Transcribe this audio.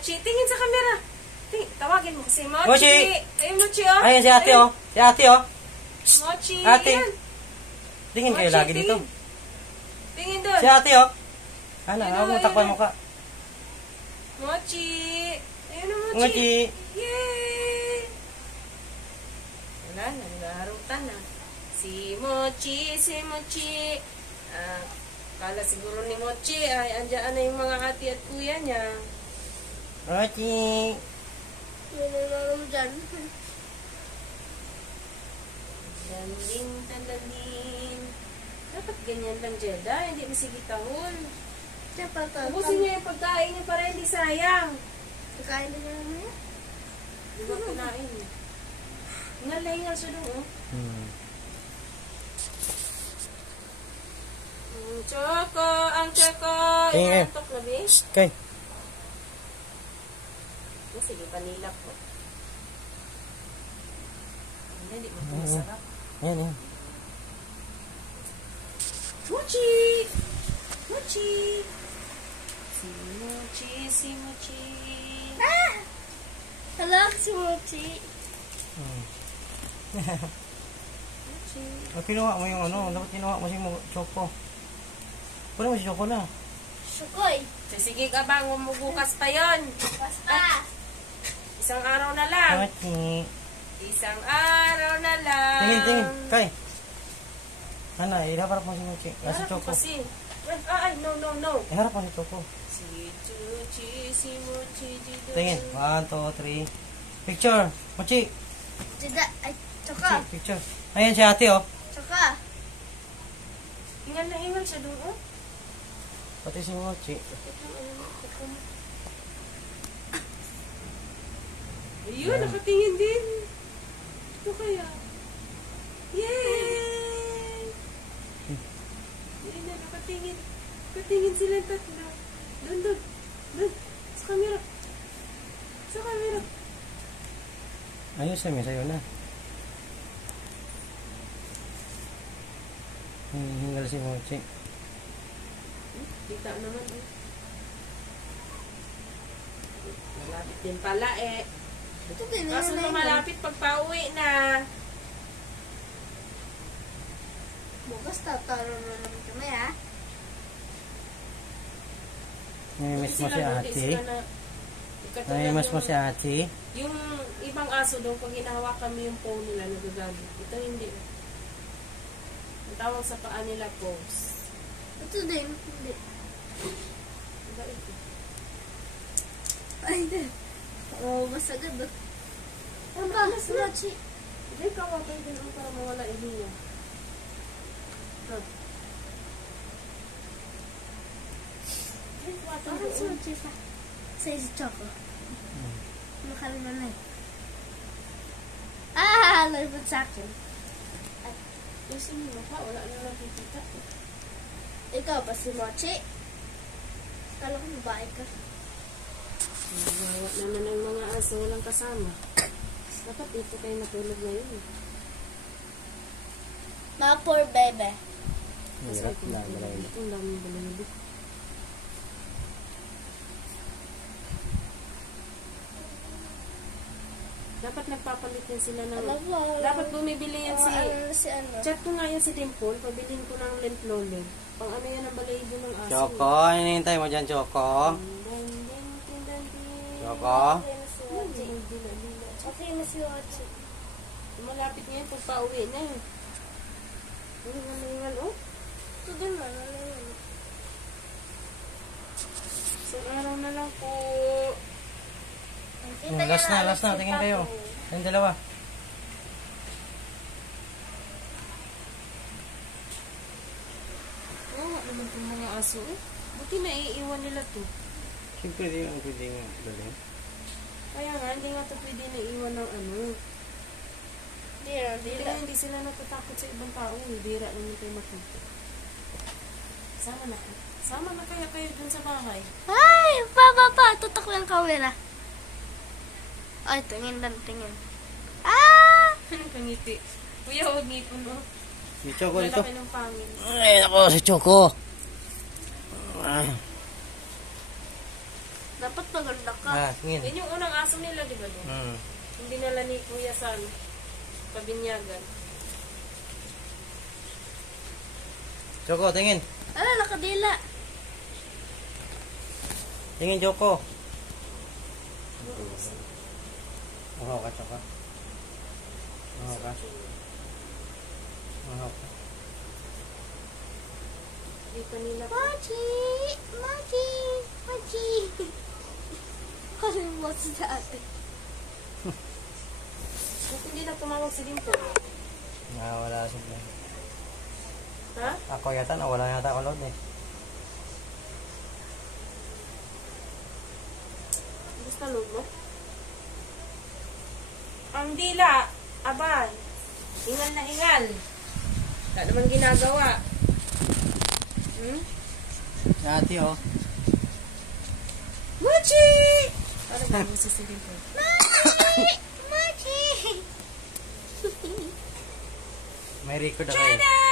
Mochi. Tingin sa camera. Tawagin mo si Mochi. Mochi. Ay, Mochi, oh. Ayan si ate, oh. Si ate, oh. Mochi. Ate. Yan. Tingin kayo Mochi, lagi dito. Tingin doon. Si ate, oh. Ano, Ayun, huwag mo ayun. takpan mo ka. Mochi. Ayun na, Mochi. Mochi. Yay! Wala na, nag-aarutan na. Si Mochi, si Mochi. Kala siguro ni Mochi, ay andyan na yung mga ate at kuya niya. Mochi. Nilalarom dyan. Daling, tandalin. Dapat ganyan lang, Jeda. Hindi masigi tahol. Dapat Ubusin niyo yung pagkain niyo para hindi sayang. Kakain din naman yan. Di ba kunain niyo? Hingal siya doon, oh. Choco, ang Choco. Tingin. Inantok na, be? Kay. Sige, panilap ko. Hindi mo ito masarap. Ayan, ayan. Mochi! Mochi! Si Mochi, si Mochi. Ah! Hala, si Mochi. Mochi. Kinuha mo yung ano. Dapat kinuha mo si Choco. Pwede mo si Choco na. Sukoy. Sige ka bang, umubukas pa yon. Basta. Isang araw na lang. Mochi. Isang araw na lang. Tingin. Kay. Ano, iharap mo si Mochi. Si Harap Choco. mo kasi. Ay, no. Iharap mo si Choco. Si Chuchi, si Mochi, dito. Tingin. 1, 2, 3. Picture. Mochi. Jida, ay, Choka. Picture. Ayan si ate, oh. Choka. Ingal na ingal siya doon, oh. Pati si Mochi. Ayun, nakatingin din. Ito kaya. Yay! Ayun na, nakatingin. Nakatingin silang tatlo. Doon. Sa camera. Ayos na, may sayo na. Hingal si Mochi. Kita naman, eh. Malapit din pala, eh. Ito din. Kaso na malapit pag pauwi na. Bukas tataro na naman kami, ha? Namimiss mo si ate. Katulad Namimiss mo yung- si ate. Yung ibang aso doon, pag hinahawa kami yung paw nila, nagagamit. Ito hindi. Ang tawag sa paa nila, paws. Ito din. Hindi. Diba ito? Ay, hindi. Oo, masagad. Ano ba? Si Mochi. Hindi, kawapay din ang para mawala yung hiya. Parang si Mochi pa. Sa si Choco. Makalima na eh. Lalabot sa akin. Kasi mo pa, wala na nakikita. Ikaw ba si Mochi? Kala ko babae ka. Wala na ng mga aso, walang kasama. Dapat dito kayo natulog ngayon. Mga poor bebe. Hirap na, malayo. Ito, ang daming balahibo. Dapat nagpapalit yan sila ng... Dapat bumibili yan si... Chat ko nga yan si Dimple. Pabilin ko ng lint roller. Pang ano yan ang balahibo ng aso. Choco, ano hinihintay mo dyan, Choco? Choco? Okay na si Mochi. Malapit ngayon pag pauwi na. Ano, oh? Ito din man. Isang araw na lang po. Last na. Tingin kayo. Yung dalawa. Oo nga naman itong mga aso eh. Buti naiiwan nila to. Siyempre, di ang pwede nga dalhin. Kaya nga, hindi nga ito pwede naiiwan ng ano. Dila. Hindi sila natatakot sa ibang tao. Bira naman kayo makita. Sama na kaya kayo dun sa bahay. Ay, pa. Tutok lang camera. Ay, tingin. Ah! Kangiti. Kuya, huwag ngipon mo. Si Choco dito. Malaki ng pangin. Ay, ako, si Choco. Dapat maganda ka. tingin. Yun yung unang aso nila, di ba? Doon? Hmm. Hindi nila ni Kuya sa ano, pabinyagan. Choco, tingin. Ala, nakadila. Tingin, Choco. Uhaw ka, Choco. Uhaw ka. Uhaw ka. Hindi pa nila. Mochi! Mochi! Mochi! What's that? Ba't hindi na tumawag si Dimple? Nawala siya. Ha? Ako yata, nawala yata ako load eh. Gusto load mo? Ang dila! Abay! Ingal na ingal! Wala naman ginagawa. Hmm? Ate, oh. Mochi! Parang gano'n si Dimple. Mochi! May record ako eh. China!